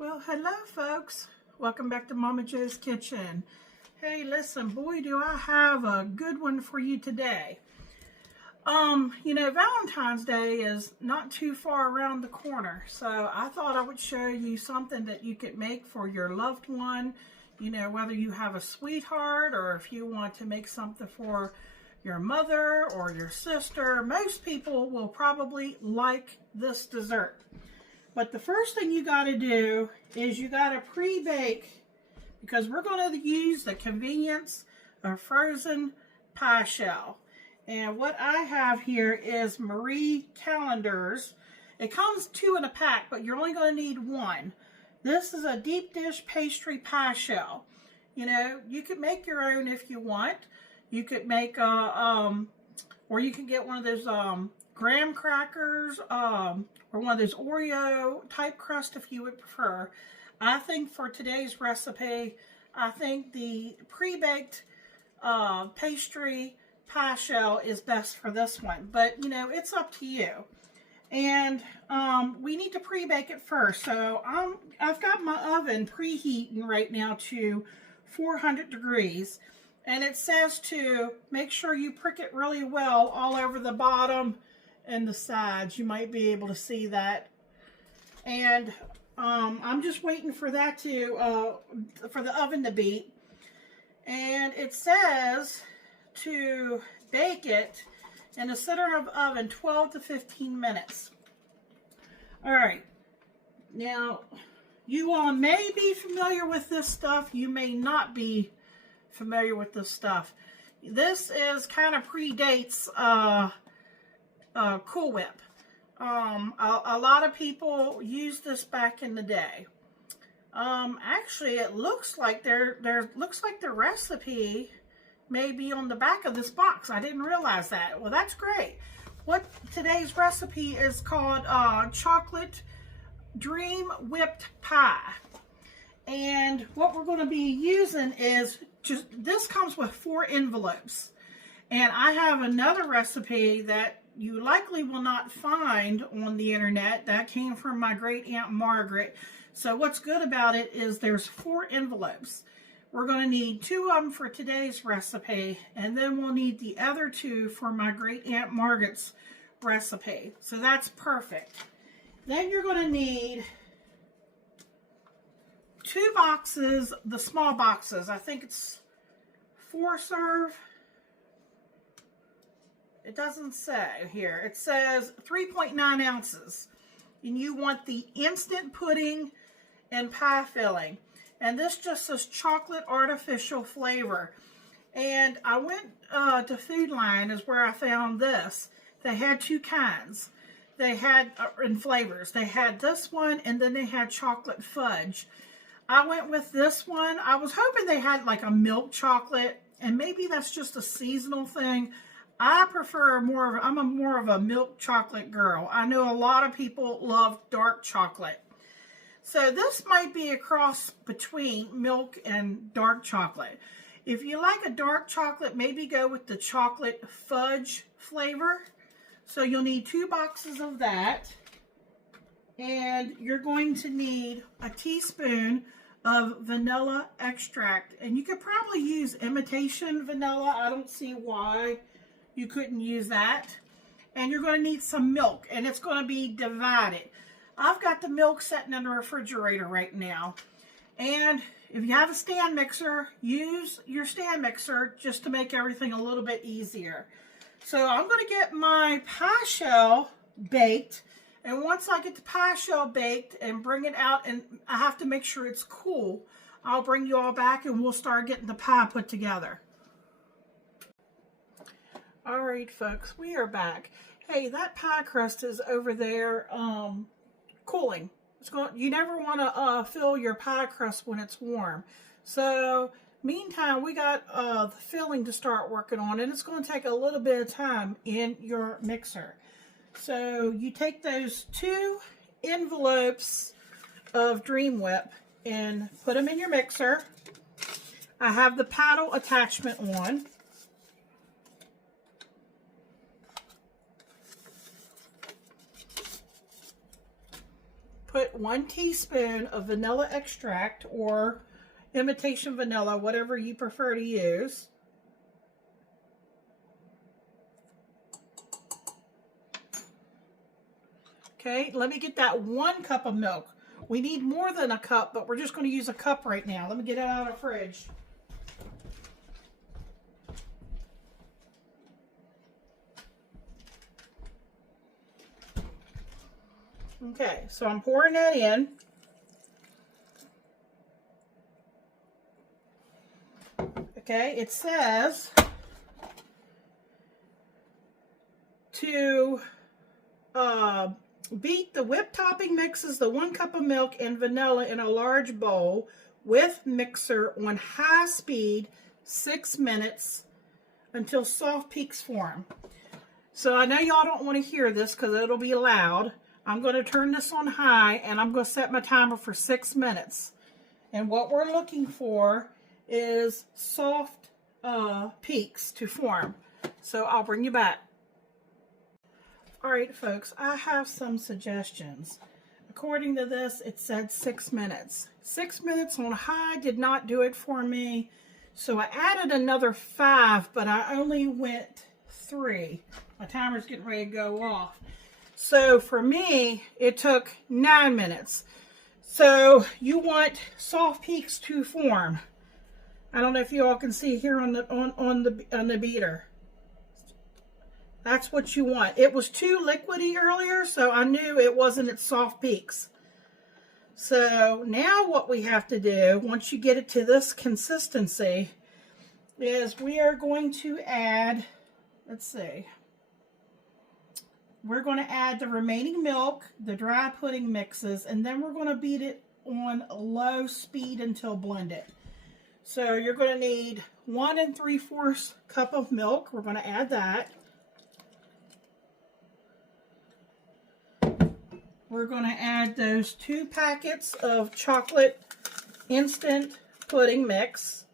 Well, hello folks. Welcome back to Momma Jo's Kitchen. Hey, listen, boy, do I have a good one for you today. Valentine's Day is not too far around the corner, so I thought I would show you something that you could make for your loved one. Whether you have a sweetheart or if you want to make something for your mother or your sister. Most people will probably like this dessert. But the first thing you got to do is you got to pre-bake, because we're going to use the convenience of frozen pie shell. And what I have here is Marie Callender's. It comes 2 in a pack, but you're only going to need 1. This is a deep dish pastry pie shell. You could make your own if you want. You could make or you can get one of those graham crackers, or one of those Oreo type crust if you would prefer. I think for today's recipe, I think the pre-baked pastry pie shell is best for this one. But, it's up to you. And we need to pre-bake it first. So I've got my oven preheating right now to 400 degrees. And it says to make sure you prick it really well all over the bottom and the sides. You might be able to see that. And I'm just waiting for that for the oven to beat. And it says to bake it in the center of the oven 12 to 15 minutes. All right. Now, you all may be familiar with this stuff. You may not be familiar with this stuff. This is kind of predates Cool Whip. A lot of people used this back in the day. Actually, it looks like the recipe may be on the back of this box. I didn't realize that. Well, that's great. What today's recipe is called chocolate dream whipped pie. And what we're going to be using is this comes with 4 envelopes. And I have another recipe that you likely will not find on the internet. That came from my great Aunt Margaret. So what's good about it is there's 4 envelopes. We're going to need 2 of them for today's recipe, and then we'll need the other 2 for my great Aunt Margaret's recipe. So that's perfect. Then you're going to need 2 boxes, the small boxes. I think it's 4 serve. It doesn't say here. It says 3.9 ounces. And you want the instant pudding and pie filling. And this just says chocolate artificial flavor. And I went to Food Line is where I found this. They had 2 kinds. They had in flavors. They had this one, and then they had chocolate fudge. I went with this one. I was hoping they had like a milk chocolate, and maybe that's just a seasonal thing. I prefer I'm more of a milk chocolate girl. I know a lot of people love dark chocolate. So this might be a cross between milk and dark chocolate. If you like a dark chocolate, maybe go with the chocolate fudge flavor. So you'll need 2 boxes of that. And you're going to need a teaspoon of vanilla extract. And you could probably use imitation vanilla. I don't see why you couldn't use that. And you're going to need some milk, and it's going to be divided. I've got the milk sitting in the refrigerator right now. And if you have a stand mixer, use your stand mixer just to make everything a little bit easier. So I'm going to get my pie shell baked. And once I get the pie shell baked and bring it out, and I have to make sure it's cool, I'll bring you all back and we'll start getting the pie put together. All right, folks, we are back. Hey, that pie crust is over there cooling. You never want to fill your pie crust when it's warm. So, meantime, we got the filling to start working on, and it's going to take a little bit of time in your mixer. So, you take those 2 envelopes of Dream Whip and put them in your mixer. I have the paddle attachment on. put 1 teaspoon of vanilla extract or imitation vanilla, whatever you prefer to use. Okay, let me get that 1 cup of milk. We need more than a cup, but we're just going to use a cup right now. Let me get it out of the fridge. Okay, so I'm pouring that in. Okay, it says to beat the whipped topping mixes, the 1 cup of milk and vanilla in a large bowl with mixer on high speed 6 minutes until soft peaks form. So I know y'all don't want to hear this because it'll be loud. I'm going to turn this on high and I'm going to set my timer for 6 minutes. And what we're looking for is soft peaks to form. So I'll bring you back. Alright folks, I have some suggestions. According to this, it said 6 minutes. 6 minutes on high did not do it for me. So I added another 5, but I only went 3. My timer's getting ready to go off. So for me, it took 9 minutes. So you want soft peaks to form. I don't know if you all can see here on the beater. That's what you want. It was too liquidy earlier, so I knew it wasn't at soft peaks. So now what we have to do, once you get it to this consistency, is we are going to add, let's see, we're going to add the remaining milk, the dry pudding mixes, and then we're going to beat it on low speed until blended. So you're going to need 1 3/4 cup of milk. We're going to add that. We're going to add those 2 packets of chocolate instant pudding mix.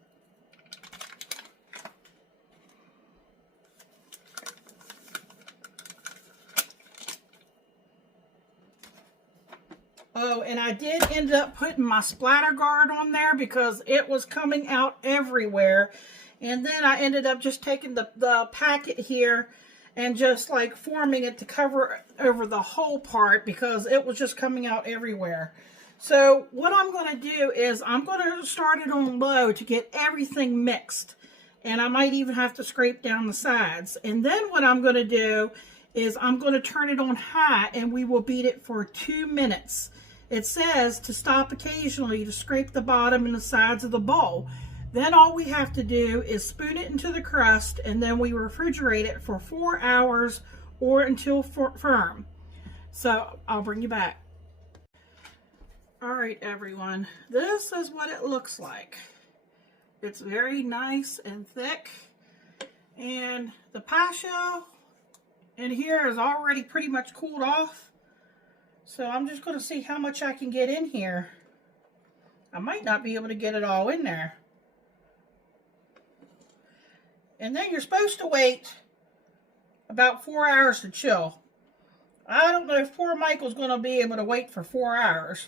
Oh, and I did end up putting my splatter guard on there because it was coming out everywhere. And then I ended up just taking the packet here and just like forming it to cover over the whole part because it was just coming out everywhere. So what I'm going to do is I'm going to start it on low to get everything mixed. And I might even have to scrape down the sides. And then what I'm going to do is I'm going to turn it on high and we will beat it for 2 minutes. It says to stop occasionally to scrape the bottom and the sides of the bowl. Then all we have to do is spoon it into the crust and then we refrigerate it for 4 hours or until firm. So I'll bring you back. Alright everyone, this is what it looks like. It's very nice and thick, and the pie shell in here is already pretty much cooled off. So I'm just going to see how much I can get in here. I might not be able to get it all in there. And then you're supposed to wait about 4 hours to chill. I don't know if poor Michael's going to be able to wait for 4 hours.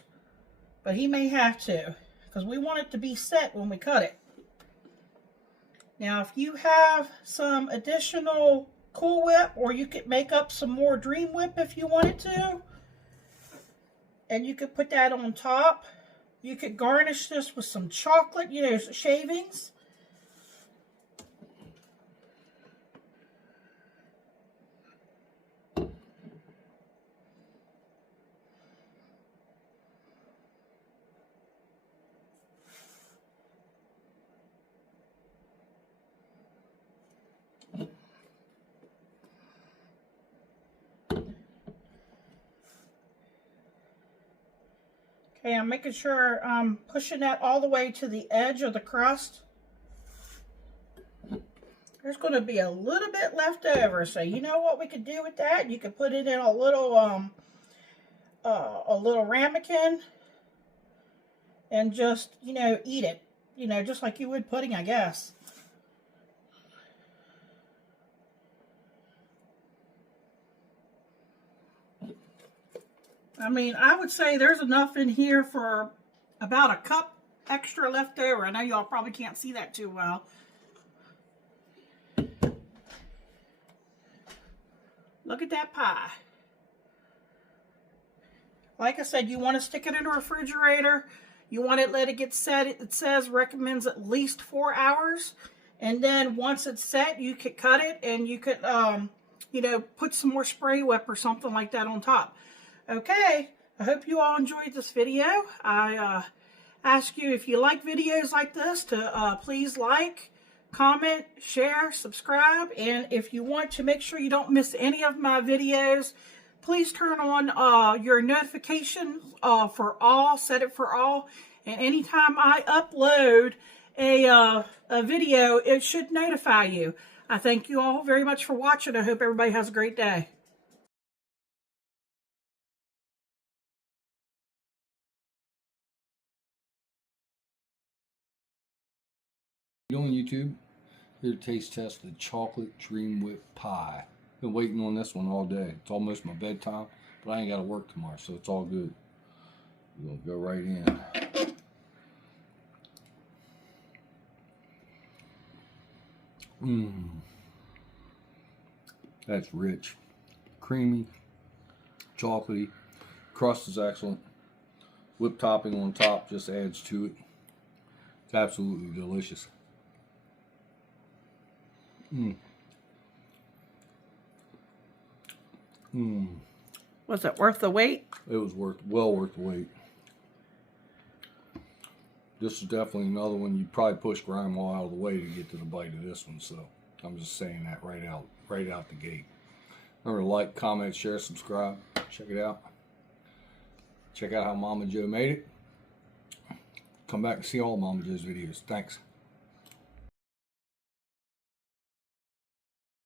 But he may have to, because we want it to be set when we cut it. Now, if you have some additional Cool Whip, or you could make up some more Dream Whip if you wanted to, and you could put that on top. You could garnish this with some chocolate, you know, shavings. Okay, I'm making sure I'm pushing that all the way to the edge of the crust. There's going to be a little bit left over, so you know what we could do with that? You could put it in a little ramekin and just, you know, eat it. You know, just like you would pudding, I guess. I mean, I would say there's enough in here for about a cup extra left over. I know y'all probably can't see that too well. Look at that pie. Like I said, you want to stick it in the refrigerator. You want to let it get set. It says recommends at least 4 hours. And then once it's set, you could cut it and you could, you know, put some more spray whip or something like that on top. Okay, I hope you all enjoyed this video. I ask you, if you like videos like this, to please like, comment, share, subscribe. And if you want to make sure you don't miss any of my videos, please turn on your notifications for all, set it for all. And anytime I upload a video, it should notify you. I thank you all very much for watching. I hope everybody has a great day. On YouTube, here to taste test the chocolate dream whip pie. Been waiting on this one all day. It's almost my bedtime, but I ain't got to work tomorrow, so it's all good. We're gonna go right in. That's rich, creamy, chocolatey. Crust is excellent. Whipped topping on top just adds to it. It's absolutely delicious. Was it worth the wait? It was well worth the wait. This is definitely another one you'd probably push Grandma out of the way to get to the bite of this one. So I'm just saying that right out the gate. Remember to like, comment, share, subscribe. Check it out. Check out how Momma Jo made it. Come back and see all Momma Jo's videos. Thanks.